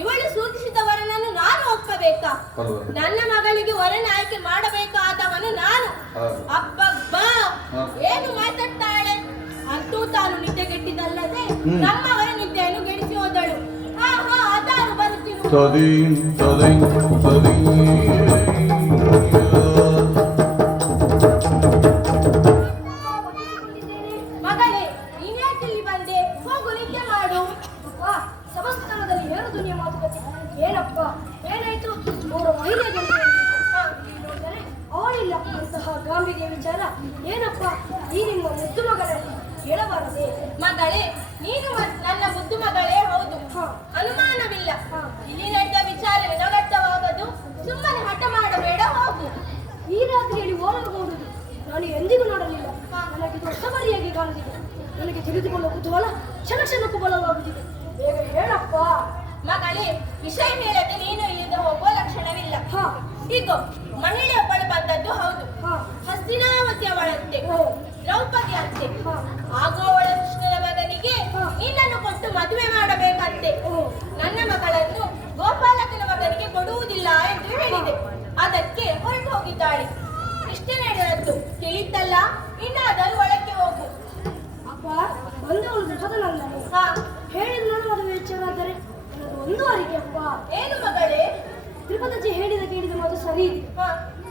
ಇವಳು ಸೂಚಿಸಿದ ವರನನ್ನು ನಾನು ಒಪ್ಪಬೇಕಾ? ನನ್ನ ಮಗಳಿಗೆ ವರನ ಆಯ್ಕೆ ಮಾಡಬೇಕಾದವನು ನಾನು. ಅಬ್ಬಬ್ಬಾ, ಏನು ಮಾತಾಡ್ತಾಳೆ? ಅಂತೂ ತಾನು ನಿದ್ದೆಗೆಟ್ಟಿದ್ದಲ್ಲದೆ ನಮ್ಮವರ ನಿದ್ದೆಯನ್ನು ಗೆಡಿಸಿ ಹೋದಳು. ಆಹಾ, ಅದಾರು ಬರುತ್ತಿರುವುದು. ಮಗಳೇ, ನೀನ್ಯಾಕಿಲ್ಲಿ ಬಂದೆ? ಹೋಗು, ನಿದ್ದೆ ಮಾಡು. ಸಮಸ್ಥಾನದಲ್ಲಿ ಏನು ದುನಿಯ ಮಾತುಕತೆ? ಏನಪ್ಪ, ಏನಾಯ್ತು? ಅವರ ಮಹಿಳೆ ನೋಡಿದರೆ ಅವಳಿಲ್ಲ ಅಂತಹ ಗಾಂಭೀರ್ಯ ವಿಚಾರ ಏನಪ್ಪ? ಈ ನಿಮ್ಮ ಮುದ್ದು ಮಗಳಲ್ಲಿ ಹೇಳಬಾರದೆ? ಮಗಳೇ, ನೀನು ನನ್ನ ಮುದ್ದು ಮಗಳೇ ಹೌದು, ಅನುಮಾನವಿಲ್ಲ. ಇಲ್ಲಿ ನಡೆದ ವಿಚಾರ ನಿನಗರ್ಥವಾಗದು. ಸುಮ್ಮನೆ ಹಠ ಮಾಡಬೇಡ, ಹೋಗು. ಈ ರಾತ್ರಿಯಲ್ಲಿ ಓಲಗಬಹುದು ನಾನು ಎಂದಿಗೂ ನೋಡಲಿಲ್ಲ. ನನಗೆ ದೊಡ್ಡ ಮರಿಯಾಗಿ ಕಾಣುತ್ತಿದೆ. ನನಗೆ ತಿಳಿದುಕೊಳ್ಳುವ ಕುತೂಹಲ ಕ್ಷಣ ಕ್ಷಣಕ್ಕೂ ಬಲವಾಗುತ್ತಿದೆ. ಬೇಗ ಹೇಳಪ್ಪ. ಮಗಳೇ, ವಿಷಯ ಹೇಳದೆ ನೀನು ಇಲ್ಲದೆ ಹೋಗುವ ಲಕ್ಷಣವಿಲ್ಲ. ಈಗ ಮಹಿಳೆಯೊಬ್ಬಳು ಬಂದದ್ದು ಹೌದು. ಹಸ್ತಿನಾವತಿ ಅವಳಂತೆ, ದ್ರೌಪದಿ ಅಂತೆ. ಆಗುವವಳ ಕೃಷ್ಣನ ಮಗನಿಗೆ ನಿನ್ನನ್ನು ಕೊಟ್ಟು ಮದುವೆ ಮಾಡಬೇಕಂತೆ. ನನ್ನ ಮಗಳನ್ನು ಗೋಪಾಲಕನ ಮಗನಿಗೆ ಕೊಡುವುದಿಲ್ಲ ಎಂದು ಹೇಳಿದೆ. ಅದಕ್ಕೆ ಹೊರಟು ಹೋಗಿದ್ದಾಳೆ. ಇಷ್ಟೇ ನಡೆದದ್ದು, ತಿಳಿತಲ್ಲ? ಇನ್ನಾದರೂ ಒಳಕ್ಕೆ ಹೋಗು. ಅಪ್ಪ, ಬಂದವಳು ದೃಢನಂದನು. ಹೇಳಿದ ನಾನು ಮದುವೆ ವಿಚಾರಾದರೆ ನನಗೆ ಒಂದು ಅರಿಕೆ ಅಪ್ಪ. ಏನು ಮಗಳೇ? ತಿರುಪತಿ ಕೇಳಿದ ಮಾತು ಸರಿ ಇದೆ.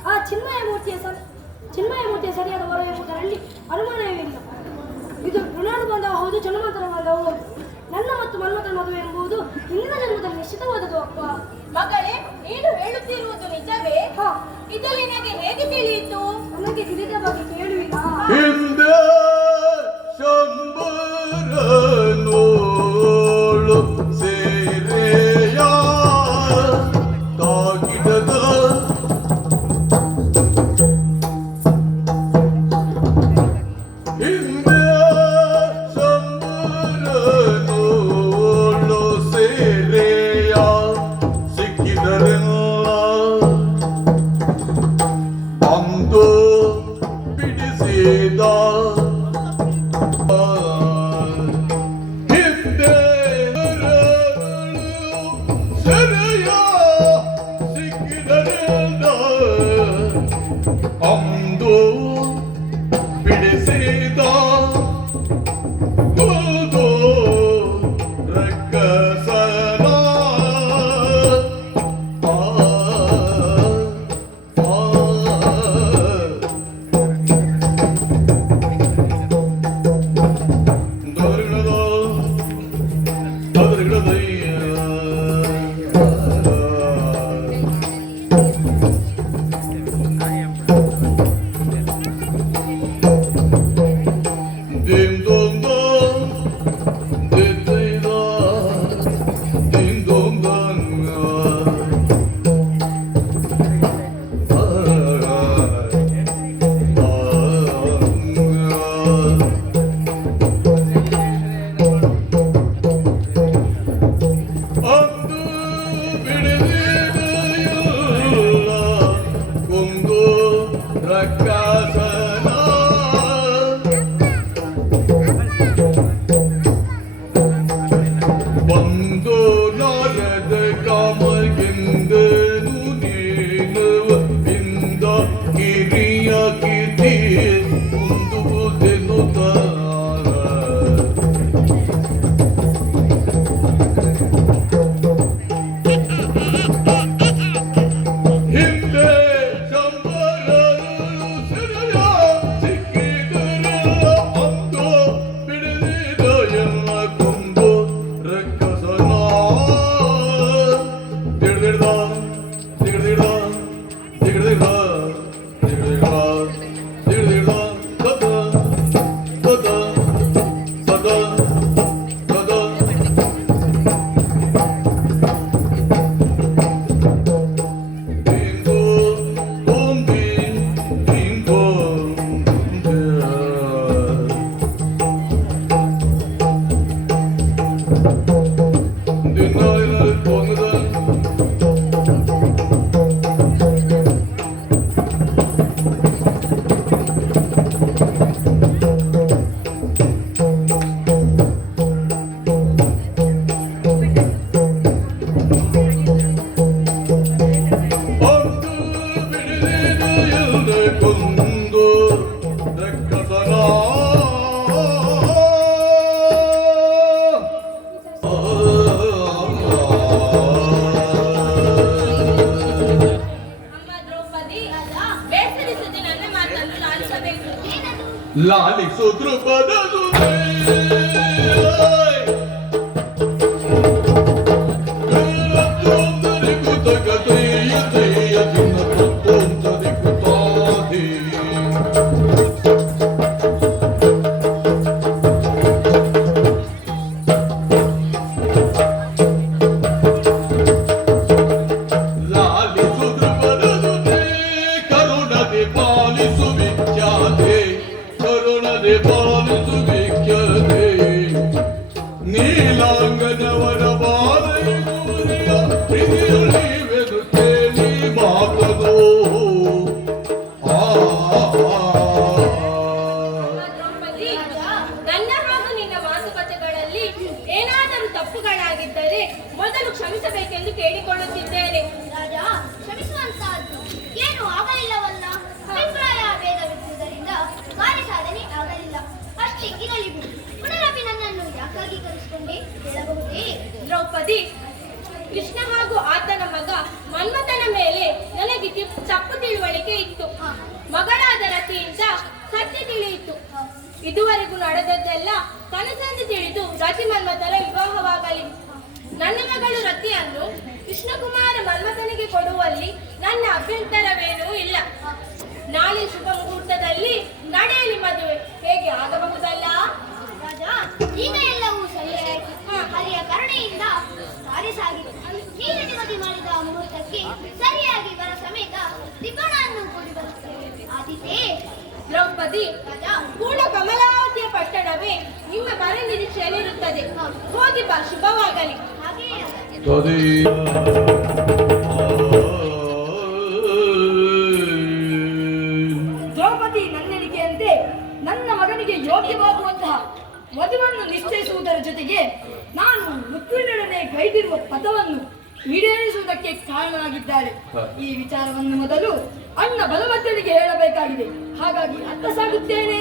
ಆ ಚಿನ್ಮಯ ಮೂರ್ತಿಯ ಸರಿಯಾದ ವರ ಎಂಬುದರಲ್ಲಿ ಅನುಮಾನವಿಲ್ಲ. ಇದು ಋಣಾನುಬಂಧ ಹೌದು, ಜನ್ಮಾಂತರ ಬಂಧ ಹೌದು. ನನ್ನ ಮತ್ತು ಮನ್ಮಥನ ಮದುವೆ ಎಂಬುದು ಹಿಂದಿನ ಜನ್ಮದಲ್ಲಿ ನಿಶ್ಚಿತವಾದದು ಅಪ್ಪ. ಮಗಳೇ, ನೀನು ಹೇಳುತ್ತಿರುವುದು ನಿಜವೇ? ಇದು ನಿನಗೆ ಹೇಗೆ ತಿಳಿಯಿತು? ನನಗೆ ತಿಳಿದ ಬಗ್ಗೆ ಕೇಳುವಿಲ್ಲ. ಲಾಲಿಸು ಧ್ರುಪದದು ನೀಲಾಂಗನವರ ಬಾಲಯುರಿಯ ಪ್ರಿಯುಳಿವೆದು ಕೇಳಿ ಮಾತದು ದ್ರೌಪದಿ, ನನ್ನ ಹಾಗೂ ನಿನ್ನ ಮಾತುಕತೆಗಳಲ್ಲಿ ಏನಾದರೂ ತಪ್ಪುಗಳಾಗಿದ್ದರೆ ಮೊದಲು ಕ್ಷಮಿಸಬೇಕೆಂದು ಕೇಳಿಕೊಳ್ಳುತ್ತಿದ್ದೇನೆ. ರಾಜ, ಕ್ಷಮಿಸುವಂತಹದ್ದು ಏನು ಆಗಲಿಲ್ಲವಲ್ಲ. ಅಭಿಪ್ರಾಯ ಭೇದವಿರುವುದರಿಂದ ಕಾರ್ಯ ಸಾಧನೆ ಆಗಲಿಲ್ಲ. ಅಷ್ಟೇ, ಇರಲಿ ಬಿಡು. ಪುನರಪಿ ನನ್ನನ್ನು ಯಾಕಾಗಿ ಕರೆಸಿಕೊಂಡೆ ಹೇಳಬಹುದೇ? ದ್ರೌಪದಿ, ಕೃಷ್ಣ ಹಾಗೂ ಆತನ ಮಗ ಮನ್ಮಥನ ಮೇಲೆ ನನಗೆ ತಪ್ಪು ತಿಳುವಳಿಕೆ ಇತ್ತು. ಮಗಳಾದ ರತಿಯಿಂದ ಸತ್ಯ ತಿಳಿಯಿತು. ಇದುವರೆಗೂ ನಡೆದದ್ದೆಲ್ಲ ಕನಸೆಂದು ತಿಳಿದು ರತಿ ಮನ್ಮಥರ ವಿವಾಹವಾಗಲಿ. ನನ್ನ ಮಗಳು ರತಿಯನ್ನು ಕೃಷ್ಣಕುಮಾರ ಮನ್ಮಥನಿಗೆ ಕೊಡುವಲ್ಲಿ ನನ್ನ ಅಭ್ಯಂತರವೇನೂ ಇಲ್ಲ. ನಾಳೆ ಶುಭ ಮುಹೂರ್ತದಲ್ಲಿ ನಡೆಯಲಿ ಮದುವೆ. ಹೇಗೆ ಆಗಬಹುದಲ್ಲ? ರಾಜ, ಈಗ ಎಲ್ಲವೂ ಸರಿಯಾಗಿ ಹರಿಯ ಕರುಣೆಯಿಂದ ಕಾರ್ಯ ಸಾಗಿದೆ. ನೀನು ನಿಗದಿ ಮಾಡಿದ ಮುಹೂರ್ತಕ್ಕೆ ಸರಿಯಾಗಿ ಬರ ಸಮೇತ ದಿಬ್ಬಣವನ್ನು ಕೂಡಿ ಬರುತ್ತೇವೆ. ಆದಿತೆ. ದ್ರೌಪದಿ, ರಾಜ, ಪೂರ್ಣ ಕಮಲಾವತಿಯ ಪಟ್ಟಣವೇ ನಿಮ್ಮ ಬರ ನಿರೀಕ್ಷೆಯಲ್ಲಿರುತ್ತದೆ. ಹೋಗಿ ಬಾ, ಶುಭವಾಗಲಿ. ಹಾಗೆಯೇ ಆಗಲಿ. ದ್ರೌಪದಿ ನನ್ನೆಣಿಕೆಯಂತೆ ನನ್ನ ಮಗನಿಗೆ ಯೋಗ್ಯವಾಗುವಂತಹ ವಧುವನ್ನು ನಿಶ್ಚಯಿಸುವುದರ ಜೊತೆಗೆ ನಾನು ರುಕ್ಮಿಣನೊಡನೆ ಕೈದಿರುವ ಪದವನ್ನು ಈಡೇರಿಸುವುದಕ್ಕೆ ಕಾರಣವಾಗಿದ್ದಾರೆ. ಈ ವಿಚಾರವನ್ನು ಮೊದಲು ಅಣ್ಣ ಬಲಭದ್ರನಿಗೆ ಹೇಳಬೇಕಾಗಿದೆ. ಹಾಗಾಗಿ ಅತ್ತ ಸಾಗುತ್ತೇನೆ.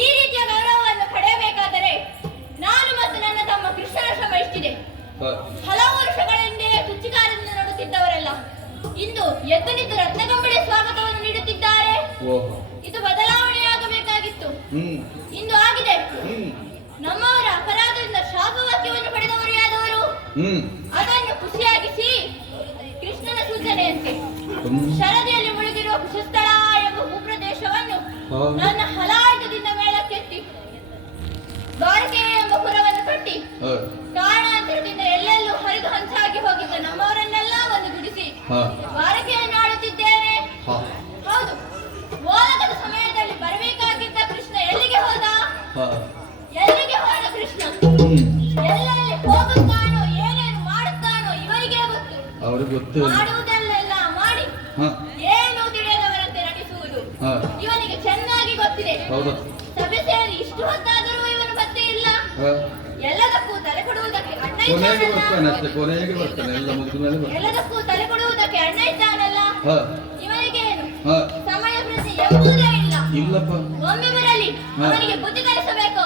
ಈ ರೀತಿಯ ಗೌರವವನ್ನು ಪಡೆಯಬೇಕಾದರೆ ನಾನು ಮತ್ತು ನನ್ನ ತಮ್ಮ ಕೃಷ್ಣನ ಶ್ರಮ ಎಷ್ಟಿದೆ. ಹಲವು ವರ್ಷಗಳಿಂದಲೇ ತುಚ್ಚಿಕಾರದಿಂದ ನೋಡುತ್ತಿದ್ದವರೆಲ್ಲ ಇಂದು ಎದ್ದು ನಿಂತು ರತ್ನಗಂಬಳಿ ಸ್ವಾಗತವನ್ನು ನೀಡುತ್ತಿದ್ದಾರೆ. ಇದು ಬದಲಾವಣೆಯಾಗ ನಮ್ಮವರ ಅಪರಾಧದಿಂದ ಶಾಪವಾಕ್ಯವನ್ನು ಪಡೆದವರು ಯಾದವರು ಹ್ಮ್ ಅದನ್ನು ಖುಷಿಯಾಗಿಸಿ ಕೃಷ್ಣನ ಸೂಚನೆಯಂತೆ ಶರದಿಯಲ್ಲಿ ಮುಳುಗಿರುವ ಕುಶಸ್ಥಳ ಎಂಬ ಭೂಪ್ರದೇಶವನ್ನು ನನ್ನ ಹಲಾಯುಧದಿಂದ ಮೇಲಕ್ಕೆತ್ತಿ ದ್ವಾರಕೆ ಎಂಬ ಪುರವನ್ನು ಕಟ್ಟಿ ಕಾರಣಾಂತರದಿಂದ ಎಲ್ಲೆಲ್ಲೂ ಹರಿದು ಹಂಚಾಗಿ ಹೋಗಿದ್ದ ನಮ್ಮವರನ್ನೆಲ್ಲ ಒಂದುಗೂಡಿಸಿ ದ್ವಾರಕೆಯನ್ನು ಆಳುತ್ತಿದ್ದೇನೆ. ಹೌದು, ಓಲಗದ ಸಮಯದಲ್ಲಿ ಬರಬೇಕಾಗಿದ್ದ ಕೃಷ್ಣ ಎಲ್ಲಿಗೆ ಹೋದ? ಎಲ್ಲಿಗೆ ಹೋದ ಕೃಷ್ಣ? ಎಲ್ಲೆಲ್ಲಿ ಹೋಗುತ್ತಾನೋ, ಏನೇನು ಮಾಡುತ್ತಾನೋ ಇವರಿಗೆ ಗೊತ್ತು. ಮಾಡುವುದಲ್ಲೆಲ್ಲ ಮಾಡಿ ಏನು ತಿಳಿಯದವರಂತೆ ನಟಿಸುವುದು ಇವನಿಗೆ ಚೆನ್ನಾಗಿ ಗೊತ್ತಿದೆ. ಸಭೆ ಸೇರಿ ಇಷ್ಟು ಹೊತ್ತಾದರೂ ಇವನು ಮತ್ತೆ ಇಲ್ಲ. ಎಲ್ಲದಕ್ಕೂ ತಲೆ ಕೊಡುವುದಕ್ಕೆ ಅಣ್ಣ ಇದ್ದಾನಲ್ಲ. ಎಲ್ಲದಕ್ಕೂ ತಲೆ ಕೊಡುವುದಕ್ಕೆ ಅಣ್ಣ ಇದ್ದಾನಲ್ಲ. ಇವನಿಗೆ ಏನು ಸಮಯ ಪ್ರಜ್ಞೆ ಎಂಬುದೇ ಇಲ್ಲ. ಒಮ್ಮೆ ಬರಲಿ, ಅವನಿಗೆ ಬುದ್ಧಿ ಕಲಿಸಬೇಕು.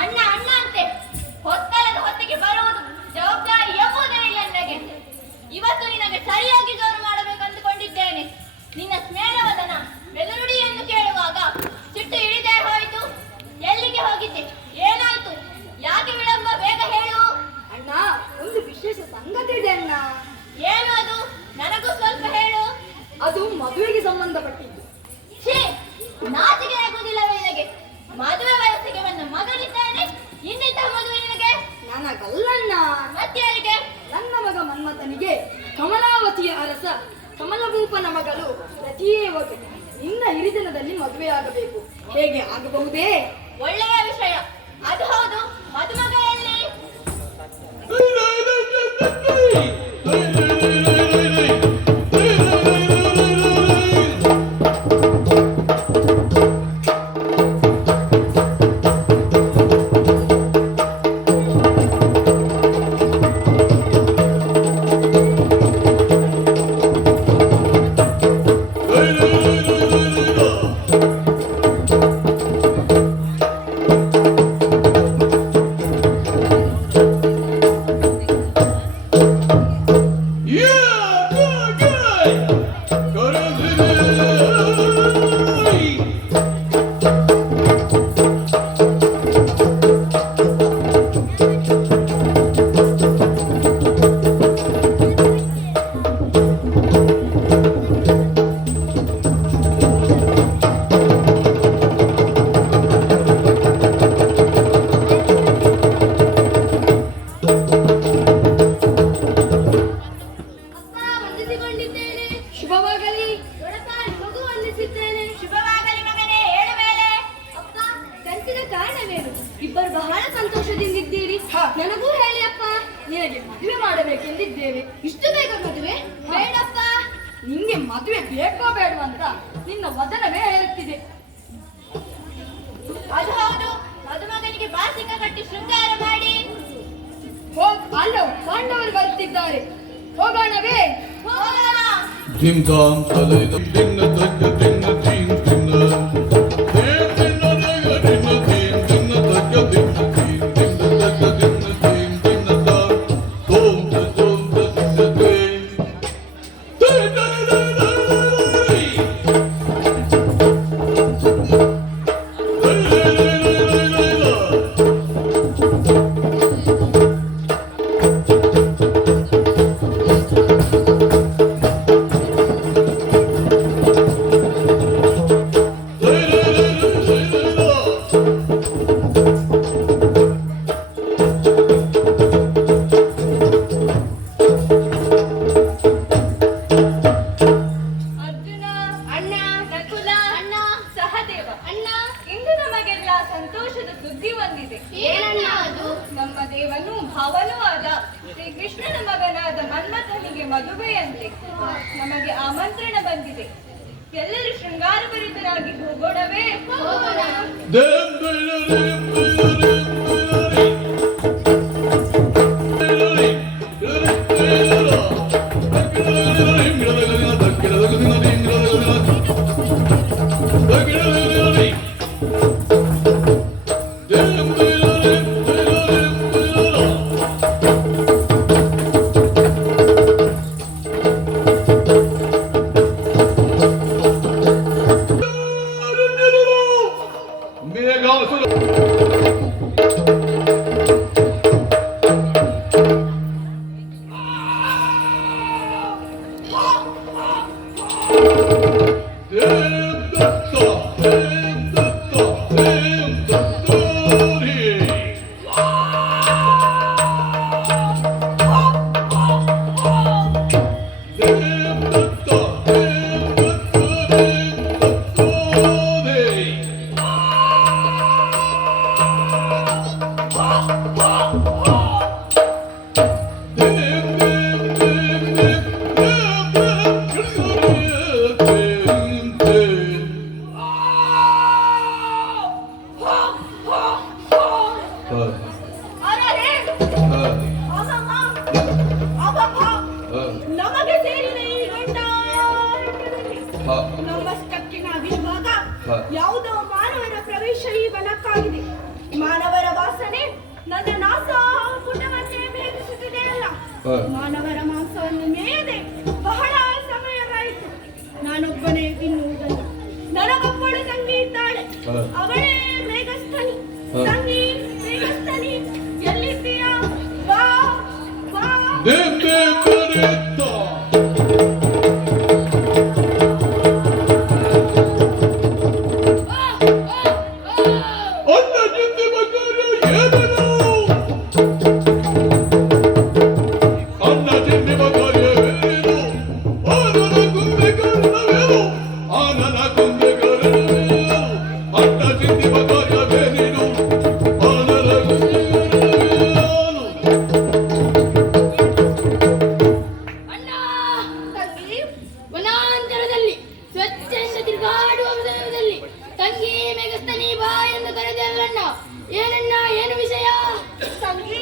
ಅಣ್ಣ ಅಣ್ಣ ಅಂತೆ ಹೊತ್ತಲದ ಹೊತ್ತಿಗೆ ಬರುವುದು ಜವಾಬ್ದಾರಿ ಎಂಬುದೇ ಇಲ್ಲ ನನಗೆ. ಇವತ್ತು ನಿನಗೆ ಸರಿಯಾಗಿ ಜೋರು ಮಾಡಬೇಕು ಅಂದುಕೊಂಡಿದ್ದೇನೆ. ನಿನ್ನ ಸ್ಮೇರವದನ ಬೆದರುಡಿಯನ್ನು ಕೇಳುವಾಗ ಸಿಟ್ಟು ಇಳಿದೇ ಹೋಯಿತು. ಎಲ್ಲಿಗೆ ಹೋಗಿದ್ದೆ? ಏನಾಯ್ತು? ಯಾಕೆ ವಿಳಂಬ? ಬೇಗ ಹೇಳು. ಅಣ್ಣ, ಒಂದು ವಿಶೇಷ ಸಂಗತಿ ಇದೆ ಅಣ್ಣ. ಏನು ಅದು? ನನಗೂ ಸ್ವಲ್ಪ ಹೇಳು. ಅದು ಮದುವೆಗೆ ಸಂಬಂಧಪಟ್ಟಿದ್ದು. ಛೀ, ನಾಚಿಕೆ ಆಗುವುದಿಲ್ಲ ನಿನಗೆ? ಮದುವೆ ವಯಸ್ಸಿಗೆ ಬಂದ ಮಗನಿದ್ದಾನೆ, ಇನ್ನಿದ್ದ ಮದುವೆ ನಿನಗೆ? ನನಗಲ್ಲಣ್ಣ, ಮತ್ಯಾರಿಗೆ? ನನ್ನ ಮಗ ಮನ್ಮಥನಿಗೆ ಕಮಲಾವತಿಯ ಅರಸ ಕಮಲಭೂಪನ ಮಗಳು ಪ್ರತಿಯೇವಗೆ ನಿನ್ನ ಹಿರಿದಿನದಲ್ಲಿ ಮದುವೆಯಾಗಬೇಕು. ಹೇಗೆ ಆಗಬಹುದೇ? ಒಳ್ಳೆಯ ವಿಷಯ. ಅದು ಹೌದು, ಮದುಮಗ ಎಲ್ಲಿ? ಶುಭವಾಗಲಿ. ಮಗು ವಂದಿಸಿದ್ದೇನೆ. ಶುಭವಾಗಲಿ ಮಗನೇ, ಹೇಳು ಮೇಲೆ. ಅಪ್ಪ, ಕರೆಸಿದ ಕಾರಣವೇನು? ಇಬ್ಬರು ಬಹಳ ಸಂತೋಷದಿಂದಿದ್ದೀರಿ. ನನಗೂ ಹೇಳಿ ಅಪ್ಪ. ನಿನಗೆ ಮದುವೆ ಮಾಡಬೇಕೆಂದಿದ್ದೇವೆ. ಇಷ್ಟು ಬೇಗ ಮದುವೆ? ಬೇಡಪ್ಪ. ನಿಂಗೆ ಮದುವೆ ಬೇಕೋ ಬೇಡವಾ ಅಂತ ನಿನ್ನ ವದನವೇ ಹೇಳುತ್ತಿದೆ. ಅದು ಹೌದು, ಮದುಮಗನಿಗೆ ಬಾಸಿಕ ಕಟ್ಟಿ ಶೃಂಗಾರ ಮಾಡಿ. ಅಲ್ಲೋ ಪಾಂಡವರು ಬರುತ್ತಿದ್ದಾರೆ, ಹೋಗೋಣವೇ? ಹೋಗೋಣ. Dim dum talay dinna tagga dinna din dinna dinna tagga dinna din dinna tagga dinna din dinna tagga dinna din dinna da tom da din dinna ಸಂತೋಷದ ಸುದ್ದಿ ಬಂದಿದೆ. ಏನಣ್ಣ ಅದು? ನಮ್ಮ ದೇವನು ಭಾವನೂ ಆದ ಶ್ರೀ ಕೃಷ್ಣನ ಮಗನಾದ ಮನ್ಮಥನಿಗೆ ಮದುವೆಯಂತೆ ನಮಗೆ ಆಮಂತ್ರಣ ಬಂದಿದೆ. ಎಲ್ಲರೂ ಶೃಂಗಾರಭರಿತರಾಗಿ ಹೋಗೋಣವೇ? ಹಾ. ನಮ್ಮಷ್ಟಕ್ಕೆ ನಾವಿರುವಾಗ ಹಾ. ಯಾವುದೋ ಮಾನವರ ಪ್ರವೇಶ ಈ ವನಕ್ಕಾಗಿದೆ. ಮಾನವರ ವಾಸನೆ ನನ್ನ ನಾಸ ಪುಟವನ್ನೇ ಭೇದಿಸುತ್ತಿದೆಯಲ್ಲ. ಹಾ. ಮಾನವರ ಮಾಂಸವನ್ನು ಮೇಯದೆ ಬಹಳ ಸಮಯವಾಯಿತು. ನಾನೊಬ್ಬನೇ ತಿನ್ನುವುದನ್ನು. ನನಗೊಬ್ಬಳು ತಂಗಿ ಇದ್ದಾಳೆ. ಹಾ. ಅವಳೇ ಮೇಘಸ್ಥನಿ. ಹಾ. ತಂಗಿ ಮೇಘಸ್ಥನಿ, ಎಲ್ಲಿದ್ದೀಯಾ? ಬಾ ಬಾ. ದೆಂಬೆ ಬರೆತ. ಅಣ್ಣ ಜಿಂದಿ ಮಗರು ಏನೇನು? ಅಣ್ಣ ಜಿಂದಿ ಮಗರು ಏನೇನು? ಆನನ ಕುಂಬೆಗಾರನವೇನು? ಆನನ ಕುಂಬೆಗಾರನವೇನು? ಅಣ್ಣ ಜಿಂದಿ ಮಗರವೇನೇನು? ಆನನ ಕುಂಬೆಗಾರನವೇನು? ಅಣ್ಣ ತಂಗಿ ವನಾಂತರದಲ್ಲಿ ಸ್ವಚ್ಛೆಂದ ತಿರುಗಾಡುವ ಸಮಯದಲ್ಲಿ ತಂಗಿ ಮೇಘಸ್ತನಿ ಬಾ ಎಂದು ಕರೆದಲ್ಲಣ್ಣ. ಏನಣ್ಣ, ಏನು ವಿಷಯ? ತಂಗಿ,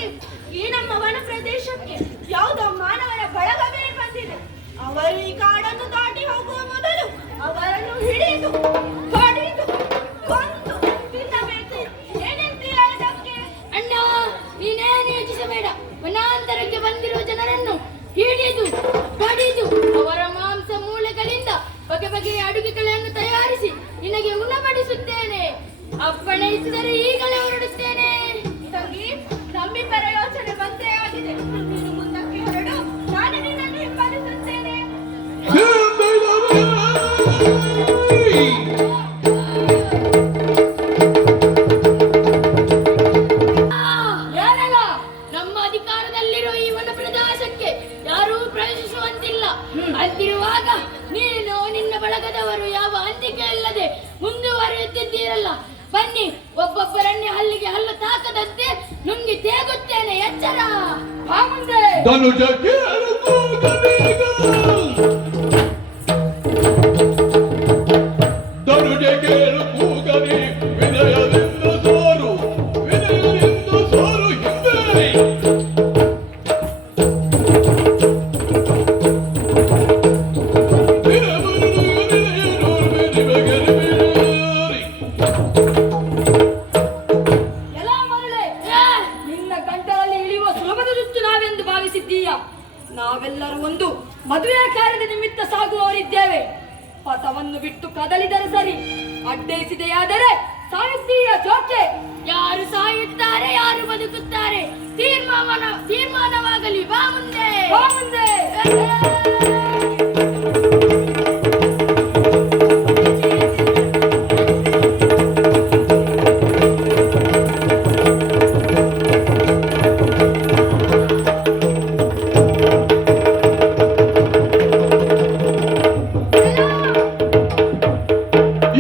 ಈ ನಮ್ಮ ವನ ಪ್ರದೇಶಕ್ಕೆ ಯಾವುದೋ ಮಾನವರ ಬಳಗವೇ ಬಂದಿದೆ. ಅವರು ಈ ಕಾಡನ್ನು ದಾಟಿ ಹೋಗುವ ಮೊದಲು ಅವರನ್ನು ಹಿಡಿದು ಹೊಡೆದು ಕೊಂದು ತಿನ್ನಬೇಕು. ಏನಂತೀಯ ಇದಕ್ಕೆ? ಅಣ್ಣ, ನೀನೇನು ಯೋಚಿಸಬೇಡ. ವನಾಂತರಕ್ಕೆ ಬಂದಿರುವ ಜನರನ್ನು ಹಿಡಿದು ಬಡಿದು ಅವರ ಮಾಂಸ ಮೂಳೆಗಳಿಂದ ಬಗೆ ಬಗೆಯ ಅಡುಗೆಗಳನ್ನು ತಯಾರಿಸಿ ನಿನಗೆ ಉಣಬಡಿಸುತ್ತೇನೆ. ಅಪ್ಪಣೆಯಿಸಿದರೆ ಈಗಲೇ ಹೊರಡುತ್ತೇನೆ. ತಂಗಿ, ನಮ್ಮಿಬ್ಬರ ಯೋಚನೆ ಒಂದೇ ಆಗಿದೆ. ನೀನು ಮುಂದಕ್ಕೆ ಹೊರಡು, ನಾನು ನಿನ್ನನ್ನು ಹಿಂಬಾಲಿಸುತ್ತೇನೆ. ಏನಲ್ಲ, ನಮ್ಮ ಅಧಿಕಾರದಲ್ಲಿರೋ ಈ ವನ ಪ್ರದೇಶಕ್ಕೆ ಯಾರೂ ಪ್ರವೇಶಿಸುವಂತಿಲ್ಲ. ಅಂತಿರುವಾಗ ನೀನು ನಿನ್ನ ಬಳಗದವರು ಯಾವ ಅಂಜಿಕೆ ಇಲ್ಲದೆ ಮುಂದುವರಿಯುತ್ತಿದ್ದೀರಲ್ಲ. ಬನ್ನಿ, ಒಬ್ಬೊಬ್ಬರನ್ನೇ ಹಲ್ಲಿಗೆ ಹಲ್ಲು ತಾಕದಂತೆ ನುಂಗಿ ತೇಗುತ್ತೇನೆ. ಎಚ್ಚರ. ಬಾ ಮುಂದೆ. ಧನುಜ ಕೇಳು ಕೂಗನೀಗ. ಧನುಜ ಕೇಳು ಕೂಗನಿ. ವಿನಯದಿಂದ ಸೋರು, ವಿನಯದಿಂದ ಸೋರು ಹಿಂದೆ. ಎಲ್ಲ ಮರಳೆ, ನಿನ್ನ ಗಂಟಲಲ್ಲಿ ಇಳಿಯುವ ಸುಲಭದ ರುಚು ನಾವೆಂದು ಭಾವಿಸಿದ್ದೀಯ. ನಾವೆಲ್ಲರೂ ಒಂದು ಮದುವೆ ಕಾರ್ಯದ ನಿಮಿತ್ತ ಸಾಗುವವರಿದ್ದೇವೆ. ಪಥವನ್ನು ಬಿಟ್ಟು ಕದಲಿದರೆ ಸರಿ, ಅಡ್ಡಯಿಸಿದೆಯಾದರೆ ಸಾಯುತ್ತೀಯ ಜೋಕೆ. ಯಾರು ಸಾಯುತ್ತಾರೆ, ಯಾರು ಬದುಕುತ್ತಾರೆ, ತೀರ್ಮಾನವಾಗಲಿ. ಬಾ ಮುಂದೆ. ಬಾ ಮುಂದೆ.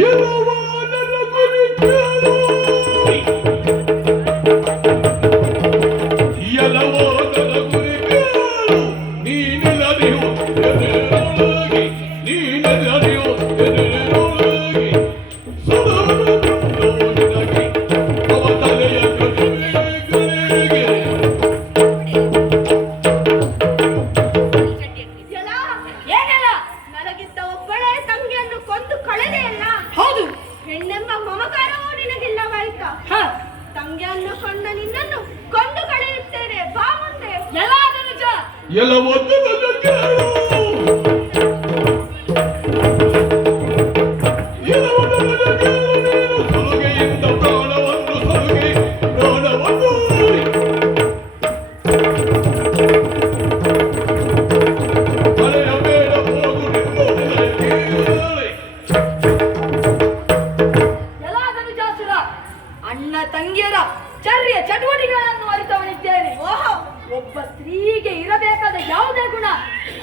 ಎಲ್ಲವನ್ನೂ ಗುರಿ ಕೇಳು. ಎಲ್ಲವೋ ನನ್ನ ಗುರಿ ಕೇಳು. ನೀನೆಲ್ಲರಿಗೂ ಎದುರೊಳಗೆ, ನೀನೆಲ್ಲರಿಗೂ ಎದುರೊಳಗೆ. ಸುಡಲು ನಿನಗೆ ಅವ ತಲೆಯ ಕಡೆಗೆ. ಎಲ್ಲ ಏನೆಲ್ಲ? ನನಗಿದ್ದ ಒಬ್ಬಳೇ ತಂಗಿಯನ್ನು ಕೊಂದು ಕಳೆದೆಯಲ್ಲ. ಹೌದು. ಹೆಣ್ಣೆಂಬ ಮಮಕಾರವೂ ನಿನಗಿಲ್ಲವಾಯ್ತಾ? ಹ. ತಂಗಿಯನ್ನು ಕೊಂಡ ನಿನ್ನನ್ನು ಕೊಂದು ಕಳೆಯುತ್ತೇನೆ. ಬಾ ಮುಂದೆ. ಎಲ್ಲ ಧನುಜ. ಎಲ್ಲವನ್ನೂ ನನ್ನ ಕೇಳು. ಎಲ್ಲವನ್ನೂ ನನ್ನ ಕೇಳು. ನೀನು ಸಲುಗೆಯಿಂದ ಪ್ರಾಣವನ್ನು ಸಲುಗಿ ಪ್ರಾಣವನ್ನು ಮರೆಯಬೇಡ. ಹೋಗು ನಿನ್ನ ಕೇಳಿ. ಎಲ್ಲ ಧನುಜಾಸುರ, ಅಣ್ಣ ತಂಗಿಯರ ಚರ್ಯ ಚಟುವಟಿಕೆಗಳನ್ನು ಅರಿತವನಿದ್ದೇನೆ. ಓಹೋ, ಒಬ್ಬ ಸ್ತ್ರೀಗೆ ಇರಬೇಕಾದ ಯಾವುದೇ ಗುಣ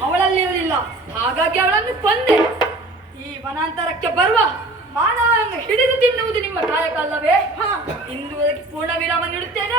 ಅವಳಲ್ಲಿ ಇರಲಿಲ್ಲ. ಹಾಗಾಗಿ ಅವಳನ್ನು ಕೊಂದೆ. ಈ ವನಾಂತರಕ್ಕೆ ಬರುವ ಮಾನವನನ್ನು ಹಿಡಿದು ತಿನ್ನುವುದು ನಿಮ್ಮ ಕಾಯಕ ಅಲ್ಲವೇ? ಇಂದು ಅದಕ್ಕೆ ಪೂರ್ಣ ವಿರಾಮ ನೀಡುತ್ತೇನೆ.